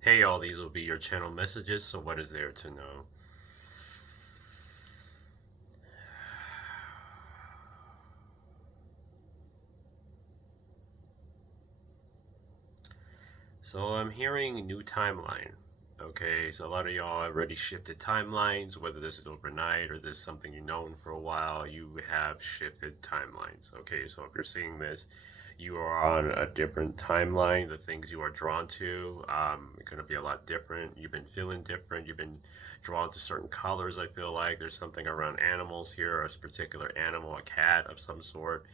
Hey all, these will be your channel messages, so what is there to know? So I'm hearing new timeline. Okay, so a lot of y'all already shifted timelines, whether this is overnight or this is something you've known for a while, you have shifted timelines. Okay, so if you're seeing this, you are on a different timeline. The things you are drawn to are going to be a lot different. You've been feeling different. You've been drawn to certain colors, I feel like. There's something around animals here, or a particular animal, a cat of some sort,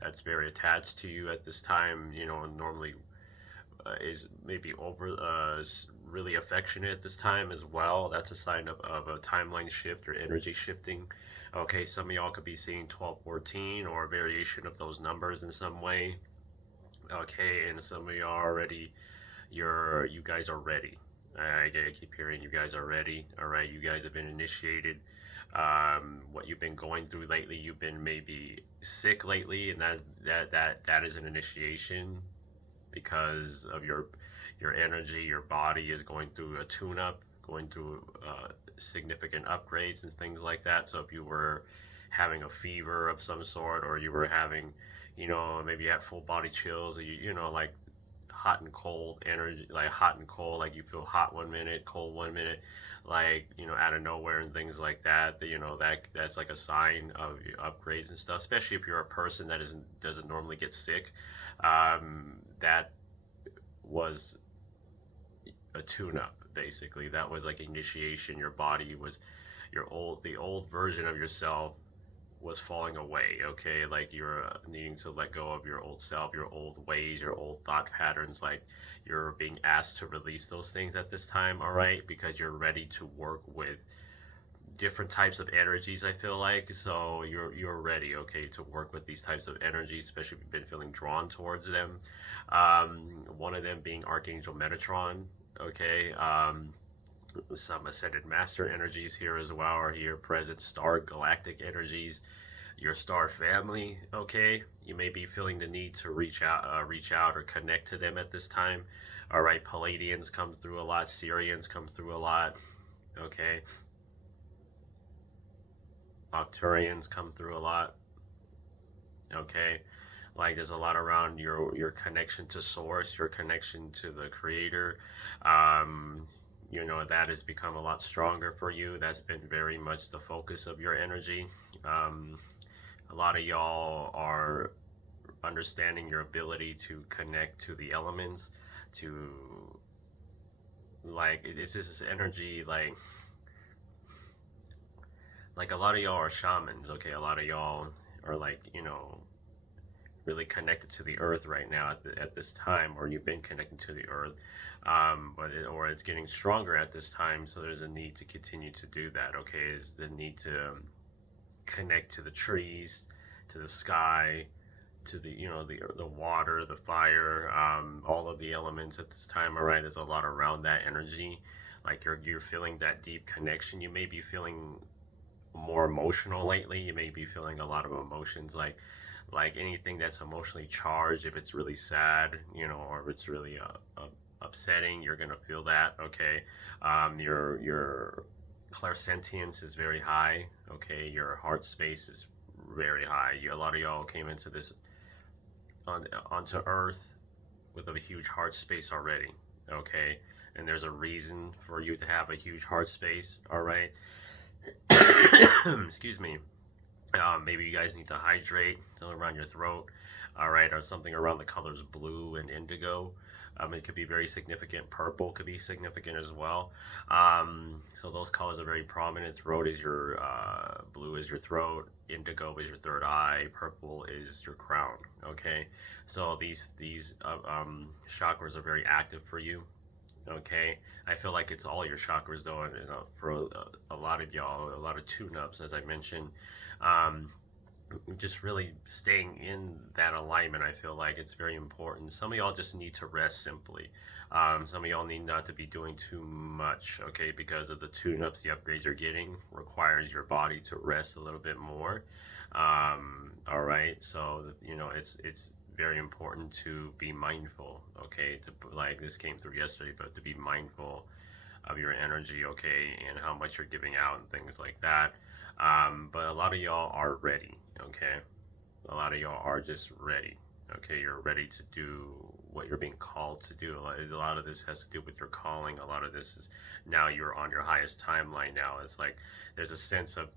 that's very attached to you at this time. Normally is maybe really affectionate at this time as well. That's a sign of a timeline shift or energy shifting. Okay, some of y'all could be seeing 1214 or a variation of those numbers in some way. Okay, and some of y'all already, you guys are ready. I keep hearing you guys are ready. All right, you guys have been initiated. What you've been going through lately, you've been maybe sick lately, and that is an initiation because of your energy. Your body is going through a tune-up, going through significant upgrades and things like that. So if you were having a fever of some sort, or you were having, maybe you had full body chills, or like hot and cold energy, like hot and cold, like you feel hot one minute, cold one minute, like out of nowhere and things like that. That's like a sign of upgrades and stuff, especially if you're a person that doesn't normally get sick. That was a tune-up, basically. That was like initiation. Your body was the old version of yourself was falling away. Okay, like you're needing to let go of your old self, your old ways, your old thought patterns. Like you're being asked to release those things at this time. All right, because you're ready to work with different types of energies. I feel like so you're ready, okay, to work with these types of energies, especially if you've been feeling drawn towards them. One of them being Archangel Metatron. Okay, some ascended master energies here as well are here present. Star galactic energies, your star family. Okay, you may be feeling the need to reach out or connect to them at this time. All right, Palladians come through a lot. Syrians come through a lot. Okay, Octurians come through a lot. Okay, like there's a lot around your connection to source, your connection to the creator. um that has become a lot stronger for you. That's been very much the focus of your energy. um a lot of y'all are understanding your ability to connect to the elements, to like it's just this energy, like a lot of y'all are shamans. Okay, a lot of y'all are like, really connected to the earth right now at this time, or you've been connected to the earth, or it's getting stronger at this time. So there's a need to continue to do that. Okay, is the need to connect to the trees, to the sky, to the water, the fire, all of the elements at this time. All right, there's a lot around that energy. Like you're feeling that deep connection. You may be feeling more emotional lately. You may be feeling a lot of emotions, like anything that's emotionally charged. If it's really sad, or if it's really upsetting, you're gonna feel that. Okay, your clairsentience is very high. Okay, your heart space is very high. A lot of y'all came into this onto Earth with a huge heart space already. Okay, and there's a reason for you to have a huge heart space. All right. Excuse me. Maybe you guys need to hydrate, something around your throat, all right, or something around the colors blue and indigo. It could be very significant. Purple could be significant as well. So those colors are very prominent. Throat is your blue is your throat, indigo is your third eye, purple is your crown. Okay, so these chakras are very active for you. Okay, I feel like it's all your chakras though, and for a lot of y'all, a lot of tune-ups, as I mentioned. Um, just really staying in that alignment, I feel like it's very important. Some of y'all just need to rest simply. Some of y'all need not to be doing too much, okay, because of the tune-ups, the upgrades you're getting requires your body to rest a little bit more. All right, so it's very important to be mindful, okay? To like this came through yesterday, but to be mindful of your energy, okay, and how much you're giving out and things like that. But a lot of y'all are ready, okay? A lot of y'all are just ready, okay? You're ready to do what you're being called to do. A lot of this has to do with your calling. A lot of this is now you're on your highest timeline now. It's like there's a sense of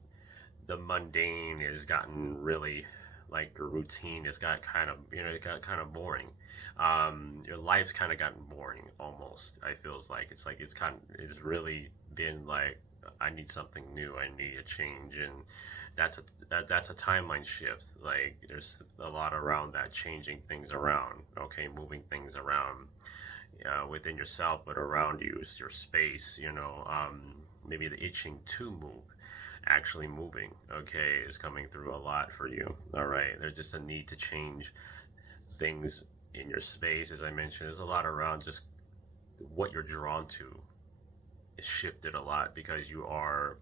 the mundane has gotten really like your routine has got kind of it got kind of boring. Your life's kind of gotten boring almost. I feels like it's really been like I need something new. I need a change, and that's a timeline shift. Like there's a lot around that, changing things around. Okay, moving things around within yourself, but around you is your space. Maybe the itching to move, actually moving, okay, is coming through a lot for you. All right, there's just a need to change things in your space. As I mentioned, there's a lot around just what you're drawn to is shifted a lot because you are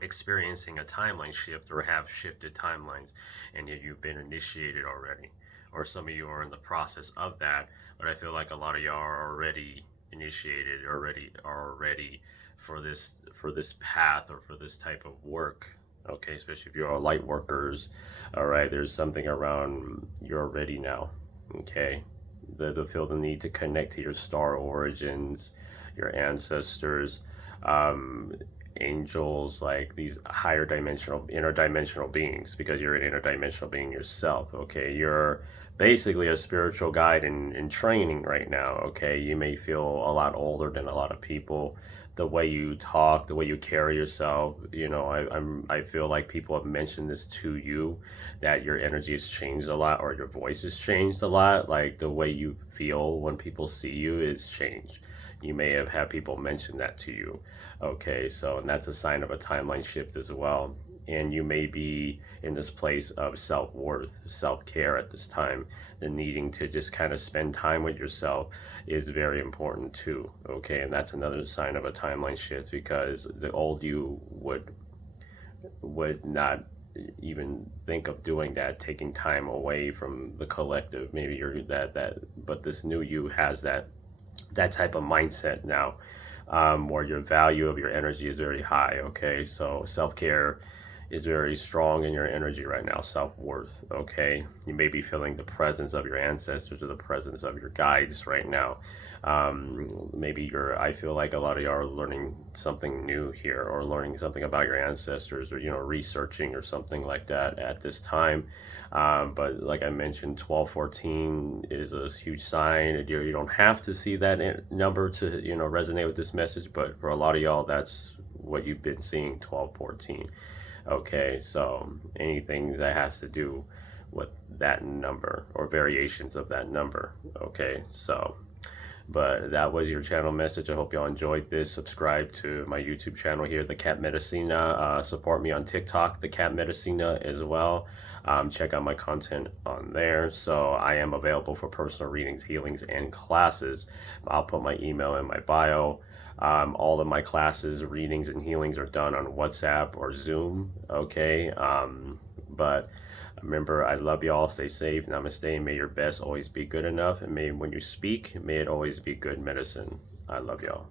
experiencing a timeline shift or have shifted timelines, and yet you've been initiated already, or some of you are in the process of that. But I feel like a lot of y'all are already initiated, already are ready for this path or for this type of work, okay, especially if you're light workers. All right, there's something around you're ready now, okay. The feel the need to connect to your star origins, your ancestors, um, angels, like these higher dimensional, interdimensional beings, because you're an interdimensional being yourself, okay. You're basically a spiritual guide in training right now, okay. You may feel a lot older than a lot of people. The way you talk, the way you carry yourself, I feel like people have mentioned this to you, that your energy has changed a lot, or your voice has changed a lot. Like the way you feel when people see you is changed. You may have had people mention that to you. Okay, so, and that's a sign of a timeline shift as well. And you may be in this place of self-worth, self-care at this time. The needing to just kind of spend time with yourself is very important too. Okay, and that's another sign of a timeline shift, because the old you would not even think of doing that, taking time away from the collective. Maybe you're but this new you has that type of mindset now, where your value of your energy is very high. Okay, so self-care is very strong in your energy right now. Self-worth, okay. You may be feeling the presence of your ancestors or the presence of your guides right now. Maybe I feel like a lot of y'all are learning something new here, or learning something about your ancestors, or researching or something like that at this time. But like I mentioned, 1214 is a huge sign. You don't have to see that number to resonate with this message, but for a lot of y'all, that's what you've been seeing, 1214. Okay, so anything that has to do with that number or variations of that number. Okay, so, but that was your channel message. I hope y'all enjoyed this. Subscribe to my YouTube channel here, The Cat Medicina. Support me on TikTok, The Cat Medicina, as well. Check out my content on there. So I am available for personal readings, healings, and classes. I'll put my email in my bio. All of my classes, readings, and healings are done on WhatsApp or Zoom, okay? But remember, I love y'all. Stay safe. Namaste. May your best always be good enough. And may when you speak, may it always be good medicine. I love y'all.